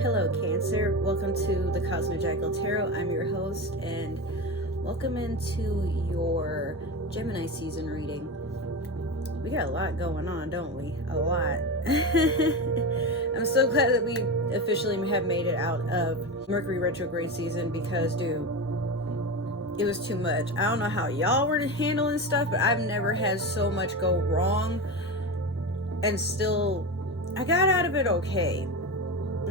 Hello Cancer, welcome to the Cosmic Jackal Tarot. I'm your host and welcome into your Gemini season reading. We got a lot going on, don't we? A lot. I'm so glad that we officially have made it out of Mercury retrograde season because, dude, it was too much. I don't know how y'all were handling stuff, but I've never had so much go wrong and still I got out of it okay.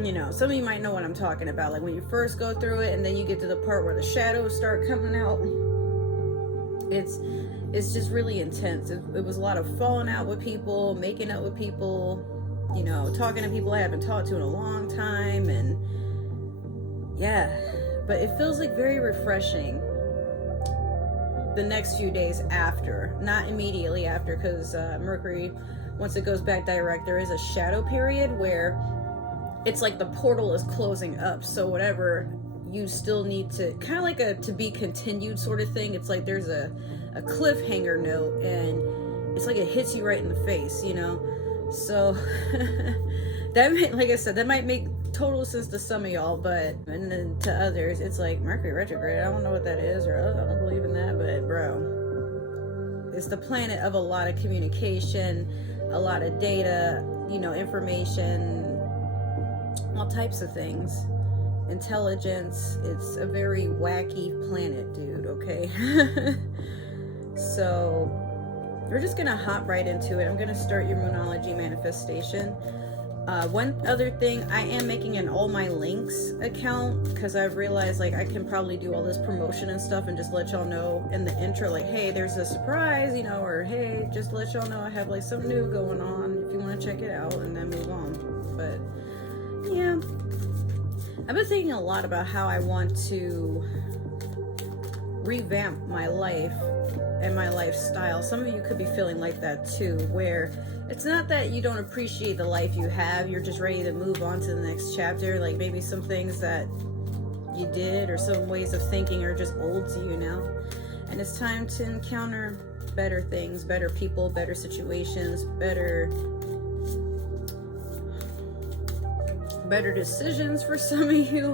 You know, some of you might know what I'm talking about, like when you first go through it and then you get to the part where the shadows start coming out. It's just really intense. It was a lot of falling out with people, making up with people, you know, talking to people I haven't talked to in a long time, and yeah, but it feels like very refreshing the next few days after, not immediately after, because Mercury, once it goes back direct, there is a shadow period where it's like the portal is closing up, so whatever you still need to, kind of like a to be continued sort of thing. It's like there's a cliffhanger note and it's like it hits you right in the face, you know. So that might, like I said, that might make total sense to some of y'all, but and then to others it's like Mercury retrograde, I don't know what that is, or I don't believe in that, but bro, it's the planet of a lot of communication, a lot of data, you know, information, all types of things, intelligence. It's a very wacky planet, dude, okay? So we're just gonna hop right into it. I'm gonna start your Moonology manifestation. One other thing, I am making an all my links account because I've realized like I can probably do all this promotion and stuff and just let y'all know in the intro, like, hey, there's a surprise, you know, or hey, just to let y'all know I have like something new going on if you want to check it out, and then move on. But yeah, I've been thinking a lot about how I want to revamp my life and my lifestyle. Some of you could be feeling like that too, where it's not that you don't appreciate the life you have, you're just ready to move on to the next chapter. Like maybe some things that you did or some ways of thinking are just old to you now, and it's time to encounter better things, better people, better situations, better decisions for some of you,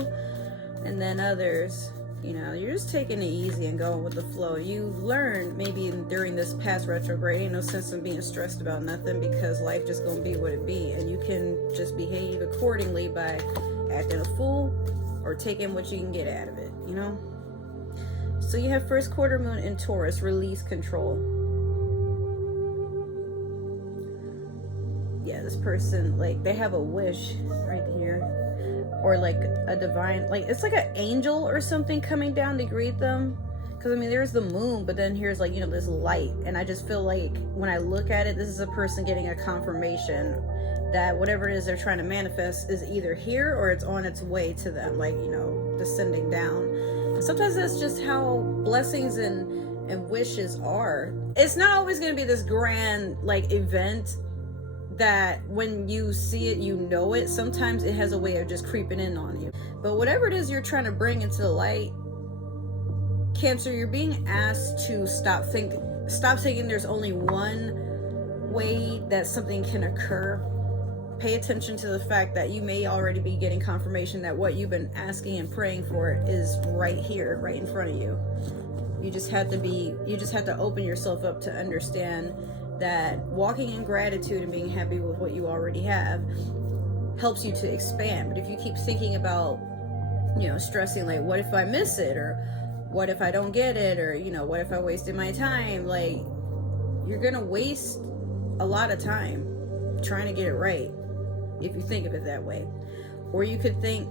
and then others, you know, you're just taking it easy and going with the flow. You've learned maybe during this past retrograde, ain't no sense in being stressed about nothing because life just gonna be what it be, and you can just behave accordingly by acting a fool or taking what you can get out of it, you know. So you have first quarter moon in Taurus, release control. Yeah, this person, like, they have a wish right here, or like a divine, like it's like an angel or something coming down to greet them, because I mean there's the moon, but then here's like, you know, this light, and I just feel like when I look at it, this is a person getting a confirmation that whatever it is they're trying to manifest is either here or it's on its way to them, like, you know, descending down. And sometimes that's just how blessings and wishes are. It's not always going to be this grand like event that when you see it, you know it. Sometimes it has a way of just creeping in on you. But whatever it is you're trying to bring into the light, Cancer, you're being asked to stop thinking there's only one way that something can occur. Pay attention to the fact that you may already be getting confirmation that what you've been asking and praying for is right here, right in front of you. You just have to open yourself up to understand that walking in gratitude and being happy with what you already have helps you to expand. But if you keep thinking about, you know, stressing, like, what if I miss it, or what if I don't get it, or, you know, what if I wasted my time, like, you're gonna waste a lot of time trying to get it right if you think of it that way. Or you could think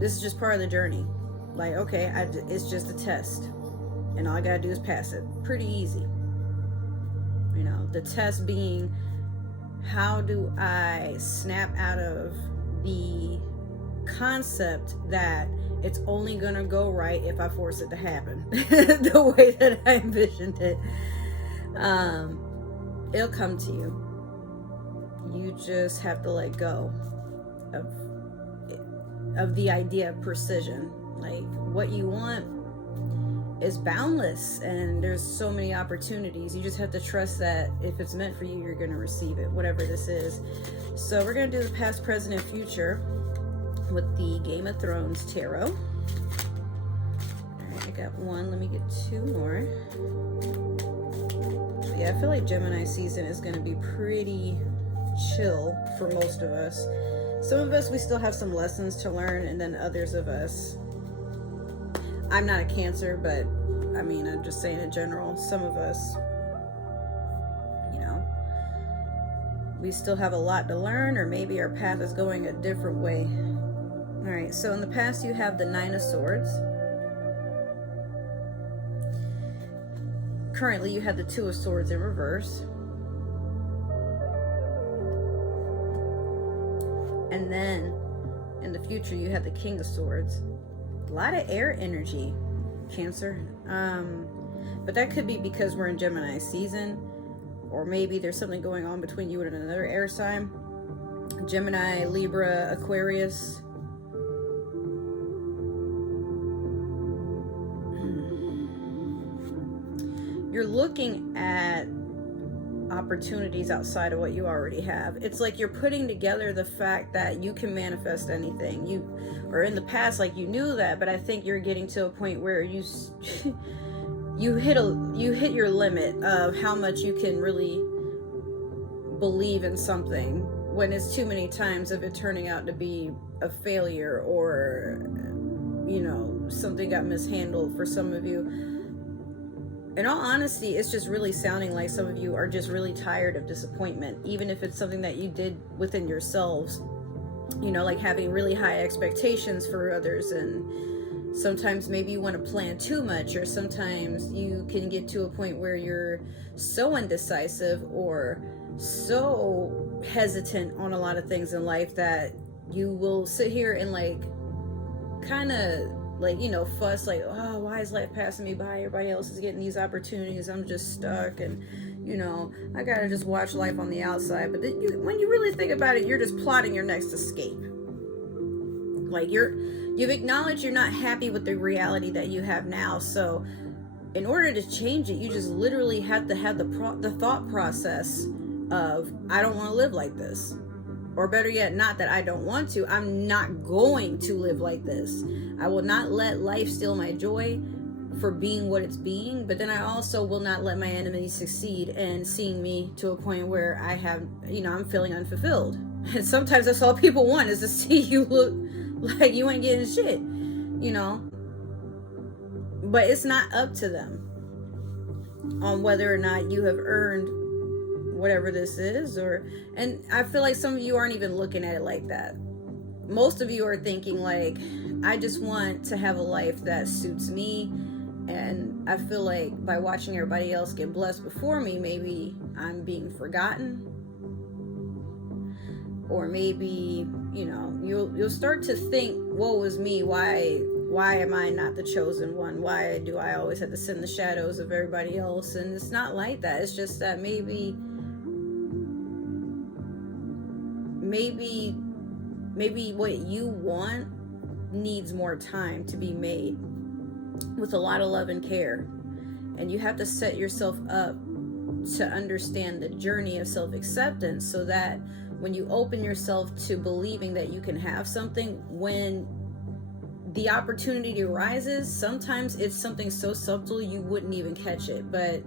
this is just part of the journey, like, okay, it's just a test and all I gotta do is pass it. Pretty easy. You know, the test being, how do I snap out of the concept that it's only gonna go right if I force it to happen the way that I envisioned it. It'll come to you. You just have to let go of the idea of precision. Like, what you want is boundless and there's so many opportunities. You just have to trust that if it's meant for you, you're going to receive it, whatever this is. So we're going to do the past, present, and future. with the Game of Thrones Tarot. All right, I got one. Let me get two more. Yeah, I feel like Gemini season is going to be pretty chill for most of us. Some of us, we still have some lessons to learn, and then others of us, I'm not a Cancer, but I mean, I'm just saying in general, some of us, you know, we still have a lot to learn, or maybe our path is going a different way. All right, so in the past, you have the Nine of Swords. Currently, you have the Two of Swords in reverse. And then, in the future, you have the King of Swords. A lot of air energy, Cancer. But that could be because we're in Gemini season, or maybe there's something going on between you and another air sign. Gemini, Libra, Aquarius. You're looking at opportunities outside of what you already have. It's like you're putting together the fact that you can manifest anything. Or in the past, like you knew that, but I think you're getting to a point where you hit your limit of how much you can really believe in something, when it's too many times of it turning out to be a failure, or you know, something got mishandled for some of you. In all honesty, it's just really sounding like some of you are just really tired of disappointment, even if it's something that you did within yourselves, you know, like having really high expectations for others. And sometimes maybe you want to plan too much, or sometimes you can get to a point where you're so indecisive or so hesitant on a lot of things in life that you will sit here and like kind of like, you know, fuss, like, oh, why is life passing me by? Everybody else is getting these opportunities. I'm just stuck, and, you know, I gotta just watch life on the outside. But then when you really think about it, you're just plotting your next escape. Like, you've acknowledged you're not happy with the reality that you have now. So in order to change it, you just literally have to have the thought process of, I don't want to live like this. Or better yet, not that I don't want to, I'm not going to live like this. I will not let life steal my joy for being what it's being, but then I also will not let my enemies succeed and seeing me to a point where I have, you know, I'm feeling unfulfilled. And sometimes that's all people want, is to see you look like you ain't getting shit, you know. But it's not up to them on whether or not you have earned whatever this is. And I feel like some of you aren't even looking at it like that. Most of you are thinking like, I just want to have a life that suits me, and I feel like by watching everybody else get blessed before me, maybe I'm being forgotten, or maybe, you know, you'll start to think, woe is me, why am I not the chosen one? Why do I always have to sit in the shadows of everybody else? And it's not like that. It's just that maybe what you want needs more time to be made with a lot of love and care. And you have to set yourself up to understand the journey of self-acceptance, so that when you open yourself to believing that you can have something, when the opportunity arises, sometimes it's something so subtle you wouldn't even catch it. But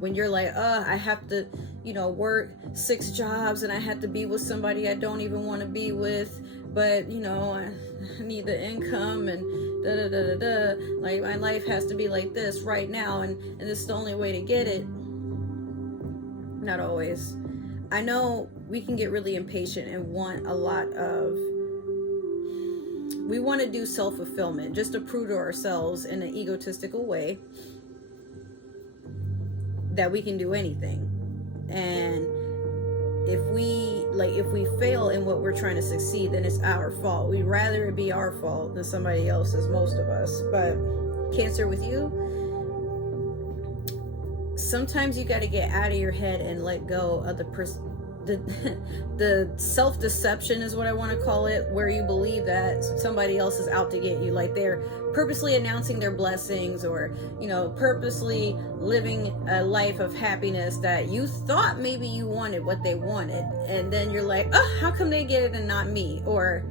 when you're like, I have to, you know, work 6 jobs, and I have to be with somebody I don't even want to be with, but, you know, I need the income, and like, my life has to be like this right now, and this is the only way to get it. Not always. I know we can get really impatient and want a lot of, we want to do self-fulfillment just to prove to ourselves in an egotistical way that we can do anything. And if we fail in what we're trying to succeed, then it's our fault. We'd rather it be our fault than somebody else's, most of us. But Cancer, with you, sometimes you got to get out of your head and let go of the self-deception is what I want to call it, where you believe that somebody else is out to get you, like they're purposely announcing their blessings, or, you know, purposely living a life of happiness that you thought maybe you wanted what they wanted, and then you're like, oh, how come they get it and not me? Or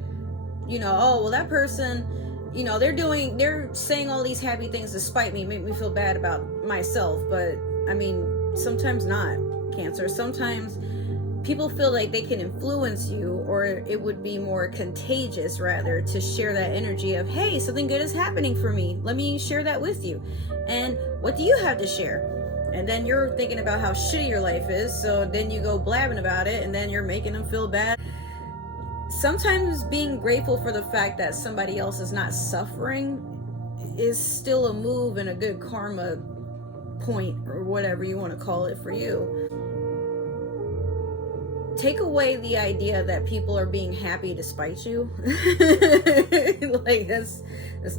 you know, oh, well, that person, you know, they're saying all these happy things to spite me, make me feel bad about myself. But I mean, sometimes not, Cancer. Sometimes people feel like they can influence you, or it would be more contagious rather to share that energy of, hey, something good is happening for me, let me share that with you, and what do you have to share? And then you're thinking about how shitty your life is, so then you go blabbing about it, and then you're making them feel bad. Sometimes being grateful for the fact that somebody else is not suffering is still a move and a good karma point, or whatever you want to call it for you. Take away the idea that people are being happy to spite you. Like, that's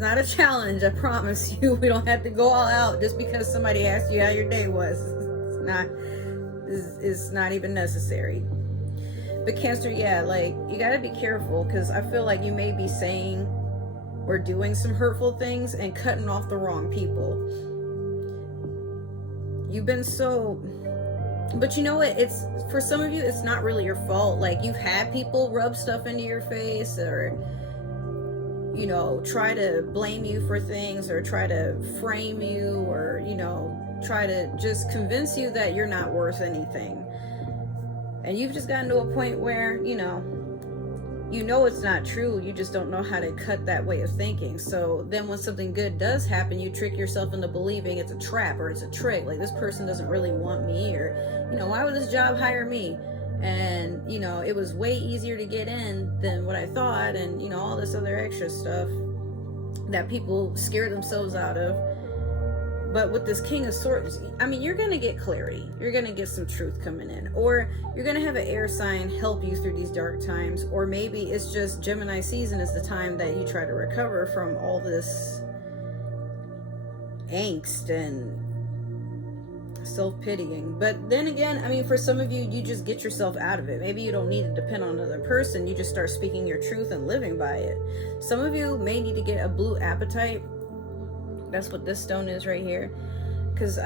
not a challenge, I promise you. We don't have to go all out just because somebody asked you how your day was. It's not even necessary. But Cancer, yeah, like, you gotta be careful, because I feel like you may be saying or doing some hurtful things and cutting off the wrong people. You've been so... But you know what, it's, for some of you, it's not really your fault. Like, you've had people rub stuff into your face, or, you know, try to blame you for things, or try to frame you, or, you know, try to just convince you that you're not worth anything. And you've just gotten to a point where, you know it's not true, you just don't know how to cut that way of thinking. So then when something good does happen, you trick yourself into believing it's a trap or it's a trick. Like, this person doesn't really want me, or, you know, why would this job hire me? And, you know, it was way easier to get in than what I thought, and, you know, all this other extra stuff that people scare themselves out of. But with this King of Swords, I mean, you're going to get clarity. You're going to get some truth coming in. Or you're going to have an air sign help you through these dark times. Or maybe it's just Gemini season is the time that you try to recover from all this angst and self-pitying. But then again, I mean, for some of you, you just get yourself out of it. Maybe you don't need to depend on another person. You just start speaking your truth and living by it. Some of you may need to get a blue apatite. That's what this stone is right here. Because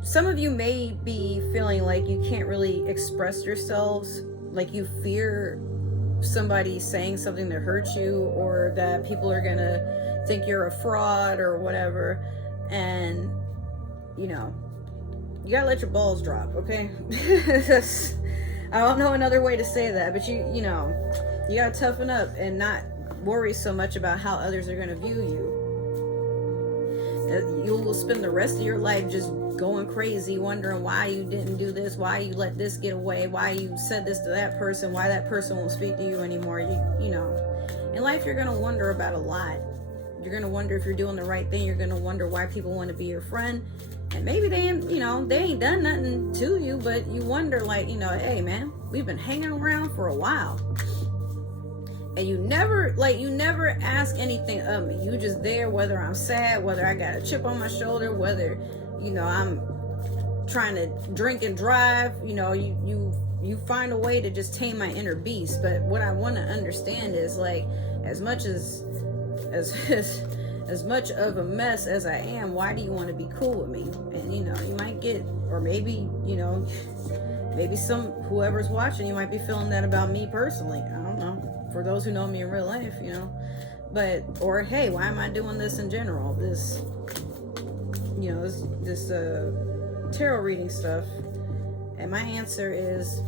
some of you may be feeling like you can't really express yourselves. Like, you fear somebody saying something that hurts you, or that people are gonna think you're a fraud or whatever. And, you know, you gotta let your balls drop, okay? I don't know another way to say that, but you know, you gotta toughen up and not worry so much about how others are gonna view you. You will spend the rest of your life just going crazy, wondering why you didn't do this, why you let this get away, why you said this to that person, why that person won't speak to you anymore. You know, in life you're going to wonder about a lot. You're going to wonder if you're doing the right thing. You're going to wonder why people want to be your friend. And maybe they ain't done nothing to you, but you wonder, like, you know, hey man, we've been hanging around for a while. And you never ask anything of me. You just there, whether I'm sad, whether I got a chip on my shoulder, whether, you know, I'm trying to drink and drive. You know, you find a way to just tame my inner beast. But what I want to understand is, like, as much of a mess as I am, why do you want to be cool with me? And, you know, you might get, or maybe, you know, maybe whoever's watching, you might be feeling that about me personally. I don't know. For those who know me in real life, you know, or hey, why am I doing this in general? This, you know, this tarot reading stuff. And my answer is,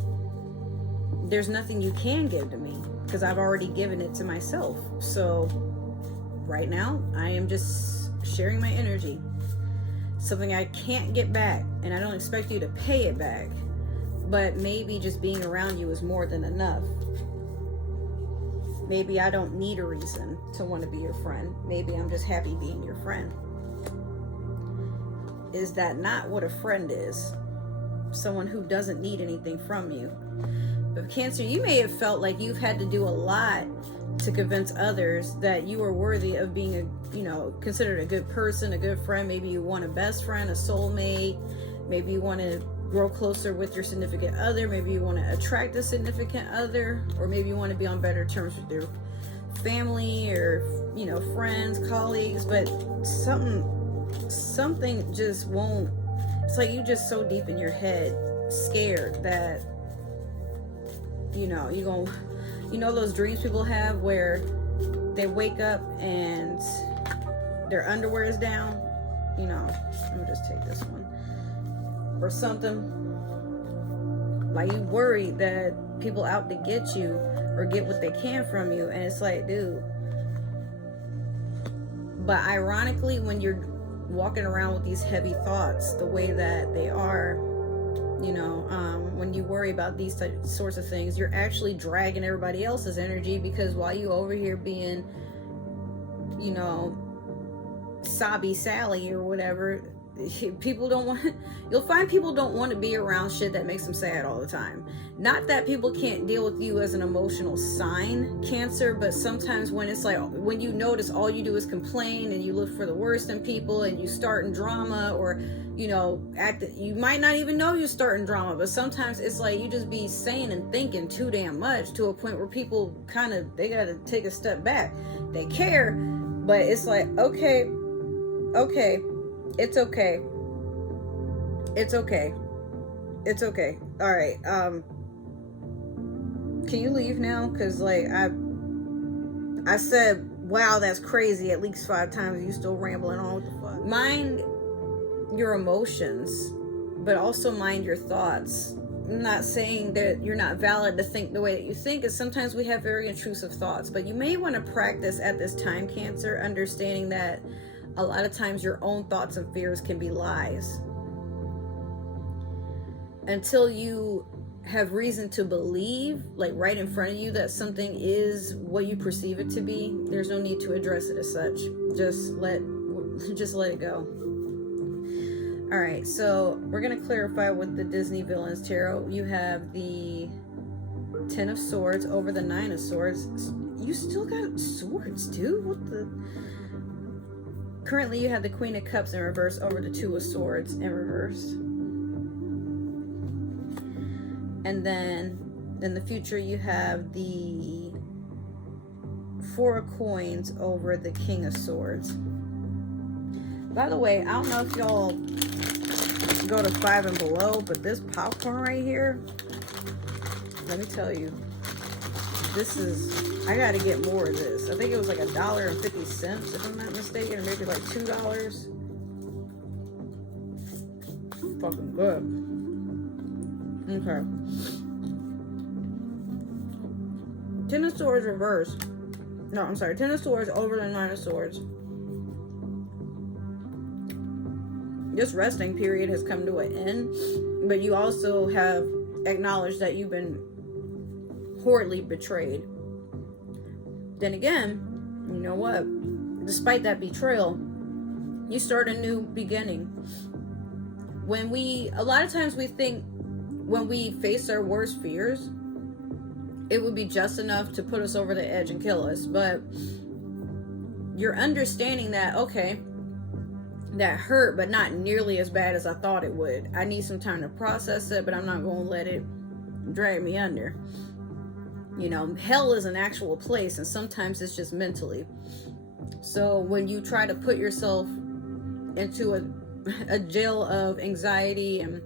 there's nothing you can give to me, because I've already given it to myself. So right now, I am just sharing my energy. Something I can't get back, and I don't expect you to pay it back. But maybe just being around you is more than enough. Maybe I don't need a reason to want to be your friend. Maybe I'm just happy being your friend. Is that not what a friend is? Someone who doesn't need anything from you. But Cancer, you may have felt like you've had to do a lot to convince others that you are worthy of being considered a good person, a good friend. Maybe you want a best friend, a soulmate. Maybe you want to grow closer with your significant other. Maybe you want to attract a significant other, or maybe you want to be on better terms with your family, or, you know, friends, colleagues. But something just won't. It's like you just so deep in your head, scared that, you know, you're gonna You know those dreams people have where they wake up and their underwear is down? You know, let me just take this one. Or something. Like you worry that people out to get you or get what they can from you. And it's like, dude. But ironically, when you're walking around with these heavy thoughts the way that they are, you know, when you worry about these sorts of things, you're actually dragging everybody else's energy, because while you over here being, you know, sobby Sally or whatever, people don't want, you'll find people don't want to be around shit that makes them sad all the time. Not that people can't deal with you as an emotional sign, Cancer, but sometimes when it's like, when you notice all you do is complain and you look for the worst in people and you start in drama, or, you know, you might not even know you're starting drama, but sometimes it's like you just be saying and thinking too damn much to a point where people kind of, they got to take a step back. They care, but it's like, okay, it's okay. It's okay. It's okay. All right. Can you leave now? Because, like, I said, wow, that's crazy at least 5 times. You still rambling on. What the fuck? Mind your emotions, but also mind your thoughts. I'm not saying that you're not valid to think the way that you think, because sometimes we have very intrusive thoughts, but you may want to practice at this time, Cancer, understanding that a lot of times your own thoughts and fears can be lies. Until you have reason to believe, like right in front of you, that something is what you perceive it to be, there's no need to address it as such. Just let it go. All right, so we're gonna clarify with the Disney Villains Tarot. You have the 10 of Swords over the 9 of Swords. You still got swords, dude. What the? Currently, you have the Queen of Cups in reverse over the 2 of Swords in reverse. And then in the future, you have the 4 of Coins over the King of Swords. By the way, I don't know if y'all go to 5 and below, but this popcorn right here, let me tell you, this is, I gotta get more of this. I think it was like $1.50 if I'm not mistaken, or maybe like $2. Fucking good. Okay. 10 of Swords reverse. No, I'm sorry. 10 of Swords over the 9 of Swords. This resting period has come to an end, but you also have acknowledged that you've been horribly betrayed. Then again, you know what? Despite that betrayal, you start a new beginning. A lot of times we think when we face our worst fears, it would be just enough to put us over the edge and kill us. But you're understanding that, okay, that hurt, but not nearly as bad as I thought it would. I need some time to process it, but I'm not going to let it drag me under. You know, hell is an actual place, and sometimes it's just mentally. So when you try to put yourself into a jail of anxiety and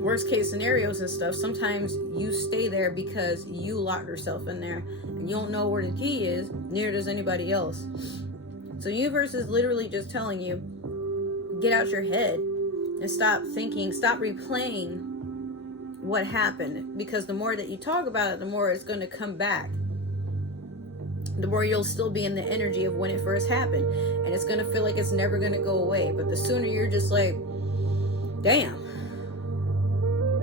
worst case scenarios and stuff, sometimes you stay there because you locked yourself in there and you don't know where the key is, neither does anybody else. So universe is literally just telling you, get out your head and stop thinking, stop replaying what happened, because the more that you talk about it, the more it's going to come back. The more you'll still be in the energy of when it first happened, and it's going to feel like it's never going to go away. But the sooner you're just like, damn,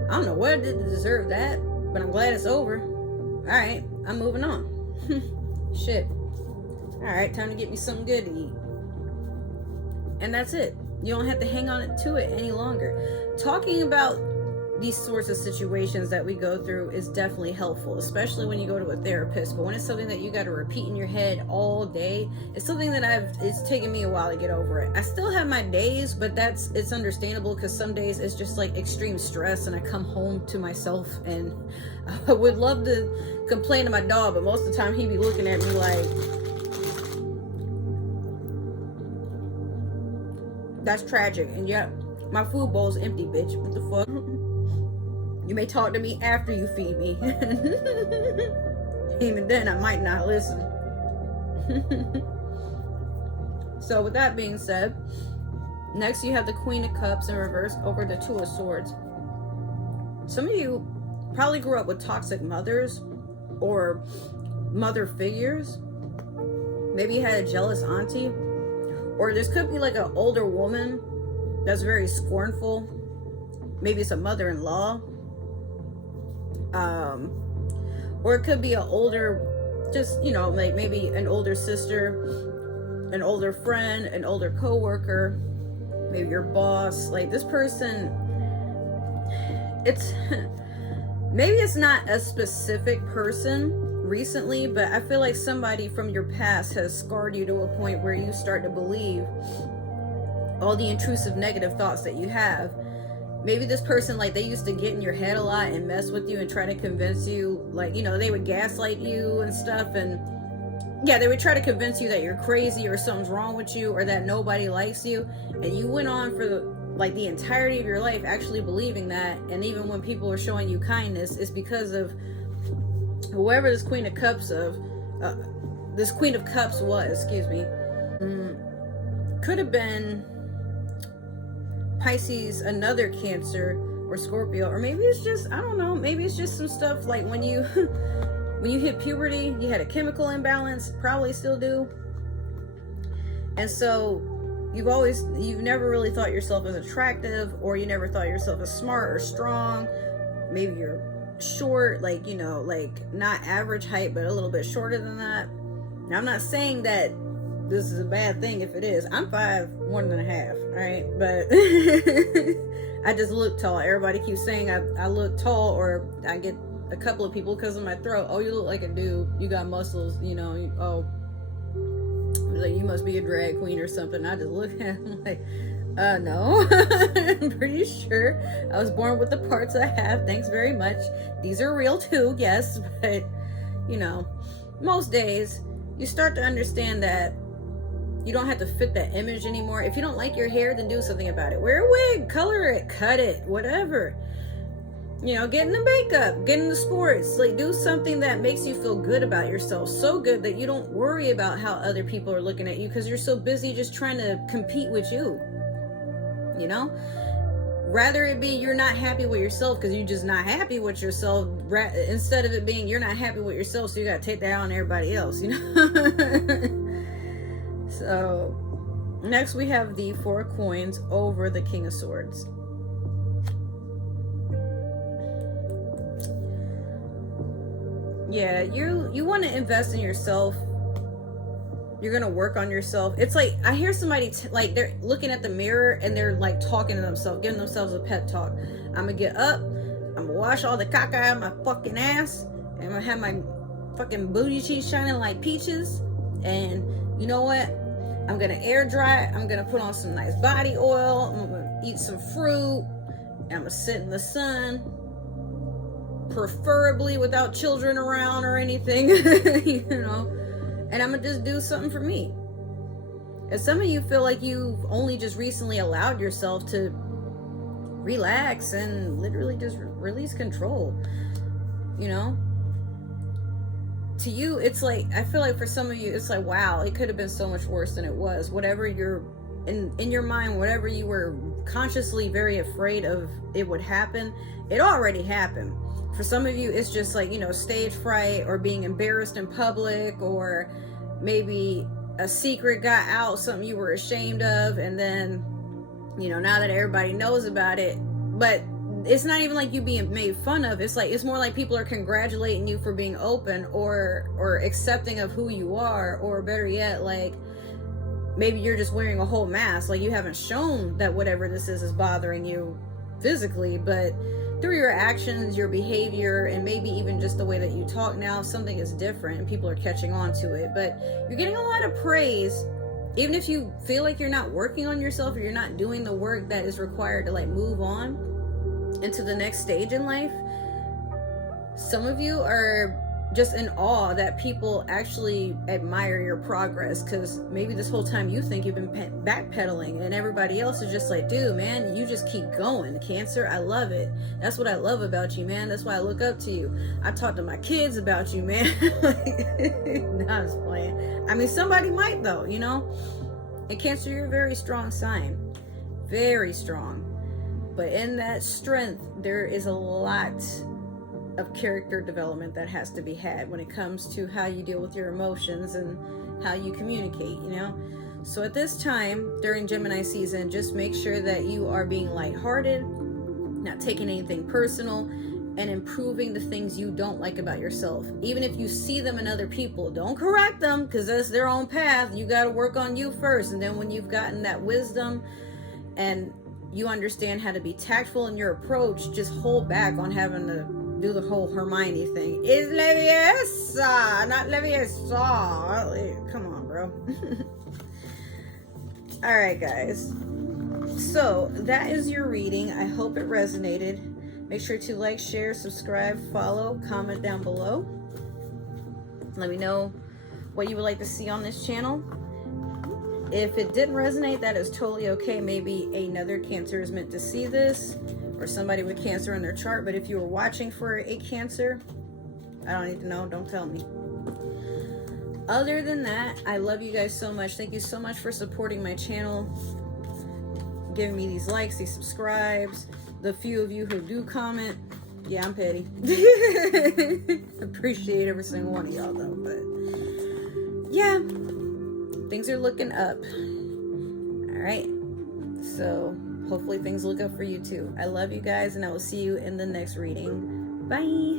I don't know what I did to deserve that, but I'm glad it's over. All right, I'm moving on. Shit. All right, time to get me something good to eat. And that's it. You don't have to hang on to it any longer. Talking about these sorts of situations that we go through is definitely helpful, especially when you go to a therapist. But when it's something that you got to repeat in your head all day, it's something that it's taken me a while to get over it. I still have my days, but it's understandable, because some days it's just like extreme stress and I come home to myself, and I would love to complain to my dog, but most of the time he'd be looking at me like, that's tragic. And yeah, my food bowl's empty, bitch. What the fuck? You may talk to me after you feed me. Even then, I might not listen. So with that being said, next you have the Queen of Cups in reverse over the Two of Swords. Some of you probably grew up with toxic mothers or mother figures. Maybe you had a jealous auntie, or this could be like an older woman that's very scornful. Maybe it's a mother-in-law, or it could be an older, just, you know, like maybe an older sister, an older friend, an older co-worker, maybe your boss. Like this person, it's maybe it's not a specific person recently, but I feel like somebody from your past has scarred you to a point where you start to believe all the intrusive negative thoughts that you have. Maybe this person, like, they used to get in your head a lot and mess with you and try to convince you, like, you know, they would gaslight you and stuff, and yeah, they would try to convince you that you're crazy or something's wrong with you or that nobody likes you, and you went on for the entirety of your life actually believing that. And even when people are showing you kindness, it's because of whoever this Queen of Cups was, could have been Pisces, another Cancer, or Scorpio, or maybe it's just, I don't know, maybe it's just some stuff like when you when you hit puberty, you had a chemical imbalance, probably still do, and so you've never really thought yourself as attractive, or you never thought yourself as smart or strong. Maybe you're short, like, you know, like not average height, but a little bit shorter than that. Now, I'm not saying that this is a bad thing if it is. I'm 5'1.5", right? But I just look tall. Everybody keeps saying I look tall, or I get a couple of people because of my throat. Oh, you look like a dude. You got muscles, you know. Like, you must be a drag queen or something. I just look at him like, no. I'm pretty sure I was born with the parts I have. Thanks very much. These are real too, yes. But, you know, most days you start to understand that you don't have to fit that image anymore. If you don't like your hair, then do something about it. Wear a wig, color it, cut it, whatever. You know, get in the makeup, get in the sports. Like, do something that makes you feel good about yourself. So good that you don't worry about how other people are looking at you, because you're so busy just trying to compete with you. You know? Rather it be you're not happy with yourself because you're just not happy with yourself, instead of it being you're not happy with yourself, so you gotta take that on everybody else, you know? So, next we have the Four of Coins over the King of Swords. Yeah, you want to invest in yourself. You're gonna work on yourself. It's like I hear somebody like they're looking at the mirror and they're like talking to themselves, giving themselves a pep talk. I'm gonna get up, I'm gonna wash all the caca out of my fucking ass, and I'm gonna have my fucking booty cheeks shining like peaches. And you know what? I'm gonna air dry. I'm gonna put on some nice body oil. I'm gonna eat some fruit. And I'm gonna sit in the sun, preferably without children around or anything, you know. And I'm gonna just do something for me. And some of you feel like you've only just recently allowed yourself to relax and literally just release control, you know. To you, it's like, I feel like for some of you, it's like, wow, it could have been so much worse than it was. Whatever you're in your mind, whatever you were consciously very afraid of it would happen, it already happened. For some of you, it's just like, you know, stage fright, or being embarrassed in public, or maybe a secret got out, something you were ashamed of, and then, you know, now that everybody knows about it, but it's not even like you being made fun of. It's like, it's more like people are congratulating you for being open or accepting of who you are, or better yet, like maybe you're just wearing a whole mask. Like, you haven't shown that whatever this is bothering you physically, but through your actions, your behavior, and maybe even just the way that you talk now, something is different and people are catching on to it. But you're getting a lot of praise, even if you feel like you're not working on yourself, or you're not doing the work that is required to like move on into the next stage in life. Some of you are just in awe that people actually admire your progress, because maybe this whole time you think you've been backpedaling, and everybody else is just like, dude, man, you just keep going. Cancer, I love it. That's what I love about you, man. That's why I look up to you. I talk to my kids about you, man. No, I'm just playing. I mean, somebody might though, you know. And Cancer, you're a very strong sign, very strong, but in that strength there is a lot of character development that has to be had when it comes to how you deal with your emotions and how you communicate, you know. So at this time during Gemini season, just make sure that you are being lighthearted, not taking anything personal, and improving the things you don't like about yourself. Even if you see them in other people, don't correct them, because that's their own path. You got to work on you first, and then when you've gotten that wisdom and you understand how to be tactful in your approach, just hold back on having to do the whole Hermione thing. It's Leviosa, not Leviosa. Come on, bro. All right, guys. So that is your reading. I hope it resonated. Make sure to like, share, subscribe, follow, comment down below. Let me know what you would like to see on this channel. If it didn't resonate, that is totally okay. Maybe another Cancer is meant to see this, or somebody with Cancer in their chart. But if you were watching for a Cancer, I don't need to know. Don't tell me. Other than that, I love you guys so much. Thank you so much for supporting my channel, giving me these likes, these subscribes. The few of you who do comment, yeah, I'm petty. Appreciate every single one of y'all though. But yeah, things are looking up. All right, so hopefully things look up for you too. I love you guys, and I will see you in the next reading. Bye.